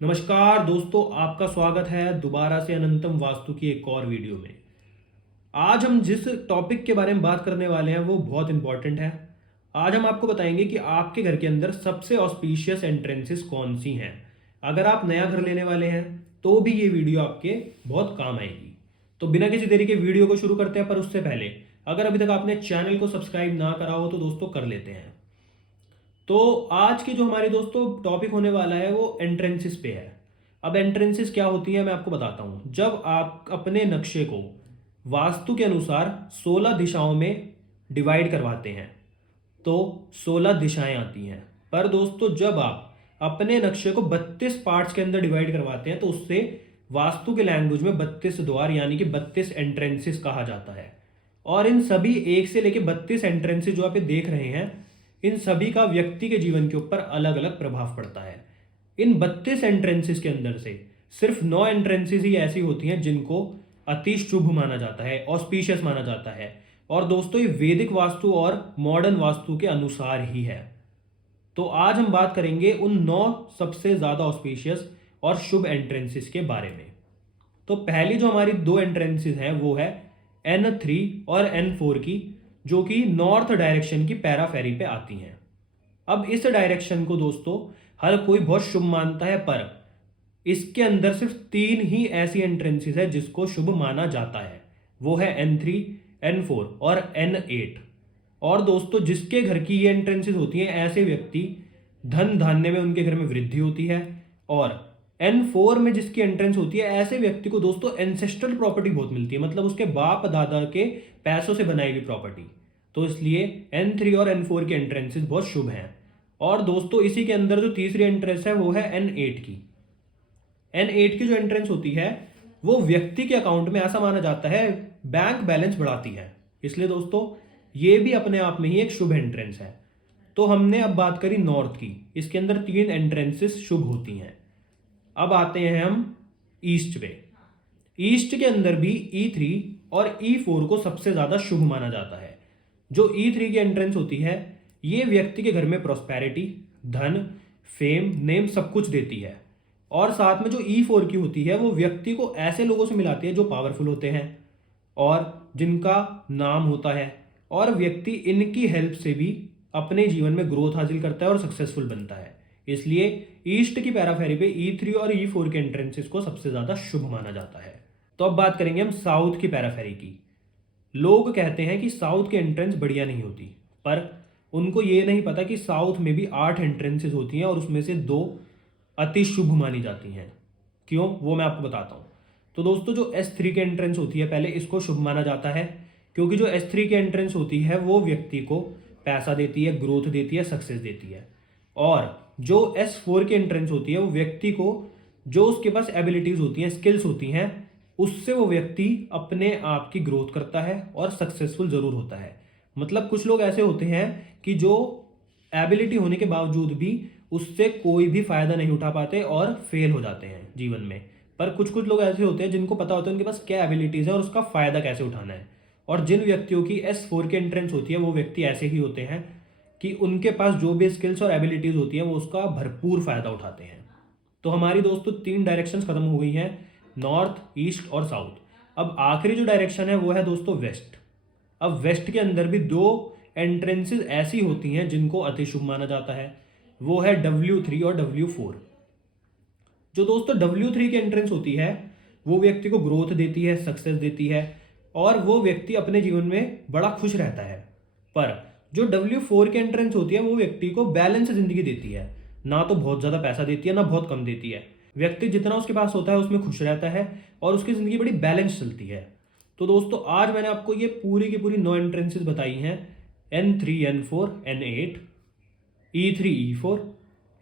नमस्कार दोस्तों, आपका स्वागत है दोबारा से अनंतम वास्तु की एक और वीडियो में। आज हम जिस टॉपिक के बारे में बात करने वाले हैं वो बहुत इंपॉर्टेंट है। आज हम आपको बताएंगे कि आपके घर के अंदर सबसे ऑस्पिशियस एंट्रेंसेस कौन सी हैं। अगर आप नया घर लेने वाले हैं तो भी ये वीडियो आपके बहुत काम आएगी। तो बिना किसी देरी के वीडियो को शुरू करते हैं, पर उससे पहले अगर अभी तक आपने चैनल को सब्सक्राइब ना करा हो तो दोस्तों कर लेते हैं। तो आज की जो हमारी दोस्तों टॉपिक होने वाला है वो एंट्रेंसेस पे है। अब एंट्रेंसेस क्या होती है मैं आपको बताता हूँ। जब आप अपने नक्शे को वास्तु के अनुसार 16 दिशाओं में डिवाइड करवाते हैं तो 16 दिशाएं आती हैं। पर दोस्तों जब आप अपने नक्शे को 32 पार्ट्स के अंदर डिवाइड करवाते हैं तो उससे वास्तु के लैंग्वेज में 32 द्वार यानी कि 32 एंट्रेंसेस कहा जाता है। और इन सभी 1 से लेकर 32 एंट्रेंसेस जो आप ये देख रहे हैं, इन सभी का व्यक्ति के जीवन के ऊपर अलग अलग प्रभाव पड़ता है। इन 32 एंट्रेंसेस के अंदर से सिर्फ 9 एंट्रेंसेस ही ऐसी होती हैं जिनको अति शुभ माना जाता है, ऑस्पिशियस माना जाता है। और दोस्तों ये वैदिक वास्तु और मॉडर्न वास्तु के अनुसार ही है। तो आज हम बात करेंगे उन 9 सबसे ज्यादा ऑस्पिशियस और शुभ एंट्रेंसेस के बारे में। तो पहली जो हमारी 2 एंट्रेंसेस हैं वो है N3 और N4 की, जो कि नॉर्थ डायरेक्शन की पैराफेरी पे आती हैं। अब इस डायरेक्शन को दोस्तों हर कोई बहुत शुभ मानता है, पर इसके अंदर सिर्फ 3 ही ऐसी एंट्रेंसेस है जिसको शुभ माना जाता है। वो है N3, N4 और N8। और दोस्तों जिसके घर की ये एंट्रेंसेस होती हैं, ऐसे व्यक्ति धन धान्य में उनके घर में वृद्धि होती है। और N4 में जिसकी एंट्रेंस होती है, ऐसे व्यक्ति को दोस्तों एंसेस्ट्रल प्रॉपर्टी बहुत मिलती है, मतलब उसके बाप दादा के पैसों से बनाई हुई प्रॉपर्टी। तो इसलिए N3 और N4 की एंट्रेंसेस बहुत शुभ हैं। और दोस्तों इसी के अंदर जो तीसरी एंट्रेंस है वो है N8 की। N8 की जो एंट्रेंस होती है वो व्यक्ति के अकाउंट में ऐसा माना जाता है बैंक बैलेंस बढ़ाती है। इसलिए दोस्तों ये भी अपने आप में ही एक शुभ एंट्रेंस है। तो हमने अब बात करी नॉर्थ की, इसके अंदर 3 एंट्रेंसेस शुभ होती हैं। अब आते हैं हम ईस्ट पे। ईस्ट के अंदर भी E3 और E4 को सबसे ज्यादा शुभ माना जाता है। जो E3 की एंट्रेंस होती है ये व्यक्ति के घर में प्रॉस्पेरिटी, धन, फेम, नेम सब कुछ देती है। और साथ में जो E4 की होती है वो व्यक्ति को ऐसे लोगों से मिलाती है जो पावरफुल होते हैं और जिनका नाम होता है, और व्यक्ति इनकी हेल्प से भी अपने जीवन में ग्रोथ हासिल करता है और सक्सेसफुल बनता है। इसलिए ईस्ट की पैराफेरी पे E3 और E4 के एंट्रेंसेस को सबसे ज्यादा शुभ माना जाता है। तो अब बात करेंगे हम साउथ की पैराफेरी की। लोग कहते हैं कि साउथ की एंट्रेंस बढ़िया नहीं होती, पर उनको ये नहीं पता कि साउथ में भी 8 एंट्रेंसेस होती हैं और उसमें से 2 अति शुभ मानी जाती हैं। क्यों, वो मैं आपको बताता हूँ। तो दोस्तों जो S3 की एंट्रेंस होती है, पहले इसको शुभ माना जाता है क्योंकि जो S3 की एंट्रेंस होती है वो व्यक्ति को पैसा देती है, ग्रोथ देती है, सक्सेस देती है। और जो S4 की एंट्रेंस होती है वो व्यक्ति को जो उसके पास एबिलिटीज होती हैं, स्किल्स होती हैं, उससे वो व्यक्ति अपने आप की ग्रोथ करता है और सक्सेसफुल जरूर होता है। मतलब कुछ लोग ऐसे होते हैं कि जो एबिलिटी होने के बावजूद भी उससे कोई भी फायदा नहीं उठा पाते और फेल हो जाते हैं जीवन में। पर कुछ कुछ लोग ऐसे होते हैं जिनको पता होता है उनके पास क्या एबिलिटीज है और उसका फायदा कैसे उठाना है। और जिन व्यक्तियों की S4 की एंट्रेंस होती है वो व्यक्ति ऐसे ही होते हैं कि उनके पास जो भी स्किल्स और एबिलिटीज होती हैं वो उसका भरपूर फायदा उठाते हैं। तो हमारी दोस्तों 3 डायरेक्शंस खत्म हो गई हैं, नॉर्थ, ईस्ट और साउथ। अब आखिरी जो डायरेक्शन है वो है दोस्तों वेस्ट। अब वेस्ट के अंदर भी 2 एंट्रेंसेस ऐसी होती हैं जिनको अति शुभ माना जाता है। वो है W3 और W4। जो दोस्तों W3 की एंट्रेंस होती है वो व्यक्ति को ग्रोथ देती है, सक्सेस देती है और वो व्यक्ति अपने जीवन में बड़ा खुश रहता है। पर जो W4 की एंट्रेंस होती है वो व्यक्ति को बैलेंस जिंदगी देती है, ना तो बहुत ज्यादा पैसा देती है ना बहुत कम देती है। व्यक्ति जितना उसके पास होता है उसमें खुश रहता है और उसकी जिंदगी बड़ी बैलेंस चलती है। तो दोस्तों आज मैंने आपको ये पूरी की पूरी 9 एंट्रेंसेस बताई हैं। N3, N4, N8, E3, E4,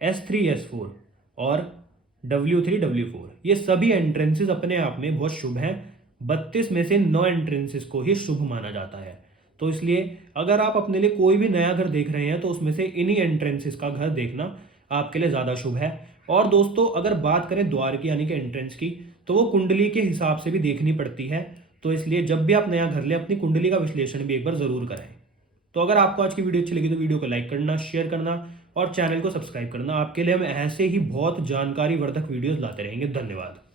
S3, S4 और W3, W4। ये सभी एंट्रेंसेस अपने आप में बहुत शुभ हैं। 32 में से 9 एंट्रेंसेस को ही शुभ माना जाता है। तो इसलिए अगर आप अपने लिए कोई भी नया घर देख रहे हैं तो उसमें से इन्हीं एंट्रेंसेस का घर देखना आपके लिए ज़्यादा शुभ है। और दोस्तों अगर बात करें द्वार की यानी कि एंट्रेंस की, तो वो कुंडली के हिसाब से भी देखनी पड़ती है। तो इसलिए जब भी आप नया घर लें अपनी कुंडली का विश्लेषण भी एक बार ज़रूर करें। तो अगर आपको आज की वीडियो अच्छी लगी तो वीडियो को लाइक करना, शेयर करना और चैनल को सब्सक्राइब करना। आपके लिए हम ऐसे ही बहुत जानकारी वर्धक वीडियोस लाते रहेंगे। धन्यवाद।